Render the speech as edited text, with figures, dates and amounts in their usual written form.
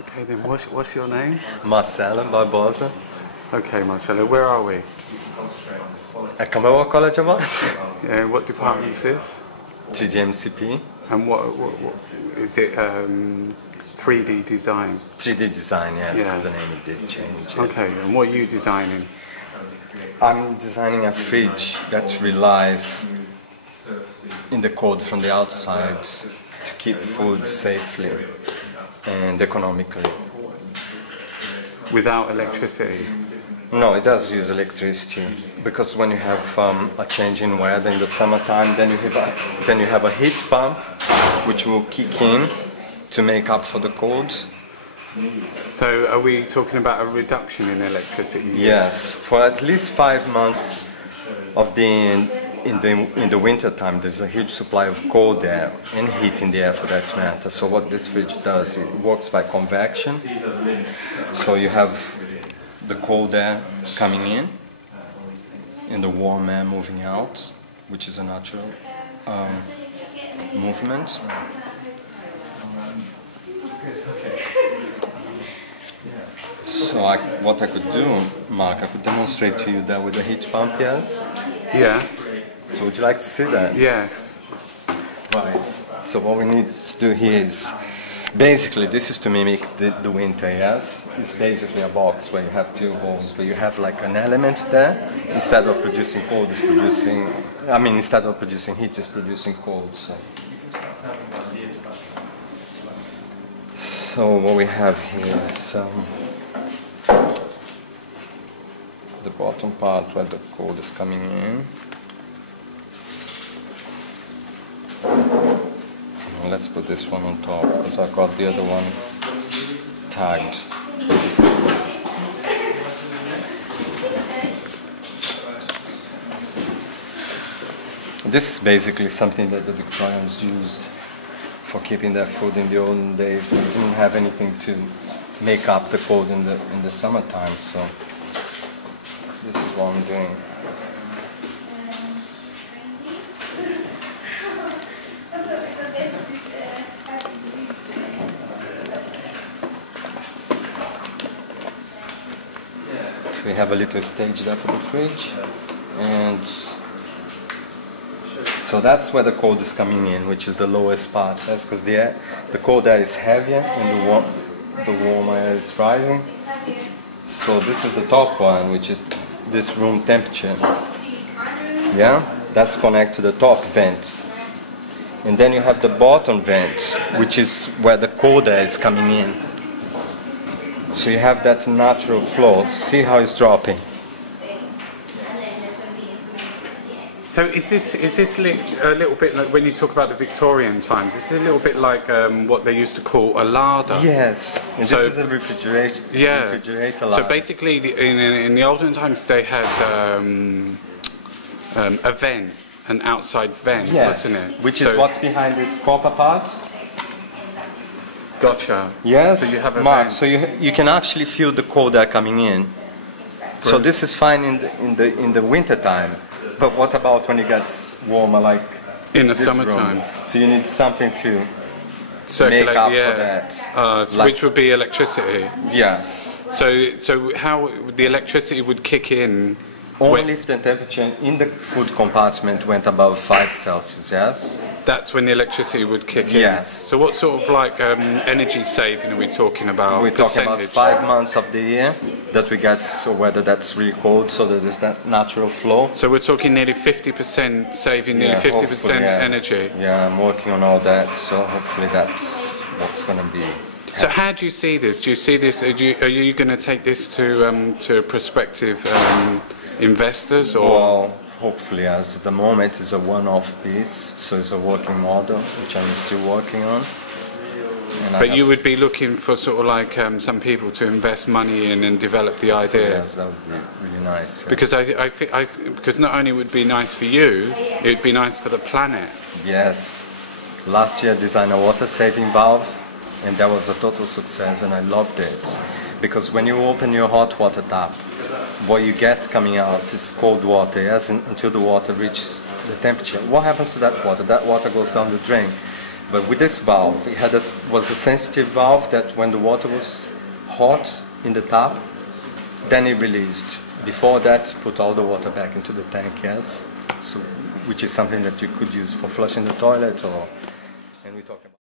Okay then, what's your name? Marcelo Barbosa. Okay, Marcelo, where are we? At Camberwell College of Arts. Yeah, what department is this? 3GMCP. And what is it? 3D design. 3D design, yes, because Yeah. the name did change. Yes. Okay, and what are you designing? I'm designing a fridge that relies in the code from the outside to keep food safely and economically. Without electricity? No, it does use electricity because when you have a change in weather in the summertime, then you have a heat pump which will kick in to make up for the cold. So are we talking about a reduction in electricity? Yes, for at least 5 months of in the winter time, there's a huge supply of cold air and heat in the air for that matter. So what this fridge does, it works by convection. So you have the cold air coming in and the warm air moving out, which is a natural movement. So what I could do, Mark, I could demonstrate to you that with the heat pump, yes? Yeah. So would you like to see that? Yes. Right. So what we need to do here is, basically this is to mimic the winter, yes? It's basically a box where you have two holes, where you have like an element there. Instead of producing cold, it's producing, instead of producing heat, it's producing cold. So what we have here is the bottom part where the cold is coming in. Now let's put this one on top because I got the other one tagged. This is basically something that the Victorians used for keeping their food in the olden days. They didn't have anything to make up the cold in the summertime, so this is what I'm doing. So we have a little stage there for the fridge, and so that's where the cold is coming in, which is the lowest part. That's because the cold air is heavier and the warm air is rising. So this is the top one, which is this room temperature. Yeah, that's connected to the top vent. And then you have the bottom vent, which is where the cold air is coming in. So you have that natural flow. See how it's dropping. So is this a little bit like when you talk about the Victorian times? Is it a little bit like what they used to call a larder? Yes, and so, this is a refrigerator. Yeah. Refrigerator larder. So basically, in the olden times, they had a vent, an outside vent, yes, wasn't it? Which is what's behind this copper part. Gotcha. Yes, so you have a Mark. vent. So you can actually feel the cold air coming in. Brilliant. So this is fine in the winter time. But what about when it gets warmer, like in the this summertime? Room? So you need something to circulate, make up yeah. for that. Which would be electricity. Yes. So how the electricity would kick in? Only if the temperature in the food compartment went above 5 Celsius, yes? That's when the electricity would kick in? Yes. So what sort of like energy saving are we talking about? We're talking about 5 months of the year that we get, so whether that's really cold, so that there's that natural flow. So we're talking nearly 50% saving, nearly 50% yes. energy? Yeah, I'm working on all that, so hopefully that's what's going to be. So how do you see this? Do you see this, are you going to take this to prospective investors? Or? Well, hopefully, as at the moment it's a one-off piece, so it's a working model which I'm still working on. But you would be looking for sort of like some people to invest money in and develop the idea. Yes, that would be really nice. Yeah. Because because not only would it be nice for you, it would be nice for the planet. Yes. Last year I designed a water-saving valve, and that was a total success, and I loved it. Because when you open your hot water tap, what you get coming out is cold water, yes, until the water reaches the temperature. What happens to that water? That water goes down the drain. But with this valve, it was a sensitive valve that when the water was hot in the tap, then it released. Before that, put all the water back into the tank, yes. So, which is something that you could use for flushing the toilet, or, and we talk about.